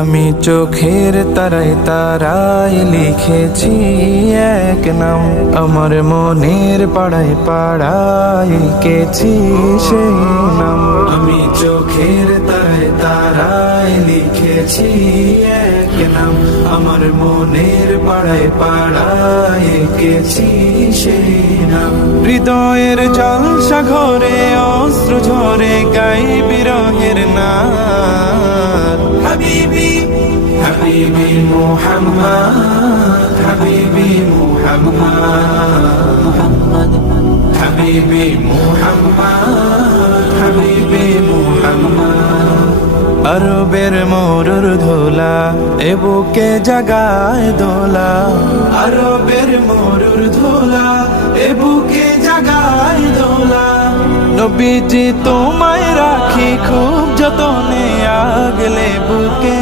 আমি চোখের তারায় তারায় লিখেছি এক নাম, আমার মনের পাড়ায় পাড়ায় এঁকেছি সেই নাম। আমি চোখের তারায় তারায় লিখেছি এক নাম, আমার মনের পাড়ায় পাড়ায় এঁকেছি সেই নাম। হৃদয়ের জলসা ঘরে অস্ত্র ঝরে গাই বিরহের নাম। হাবিবি হাবিবি মুহাম্মদ, হাবিবি মুহাম্মদ, হাবিবি মুহাম্মদ, হাবিবি মুহাম্মদ। আরবের মরুর ধোলা এ বুকে জাগায় দোলা, আরবের মরুর ধোলা এ বুকে জাগায় দোলা। নবীজি তোমায় রাখি খুব যতনে আগলে বুকে।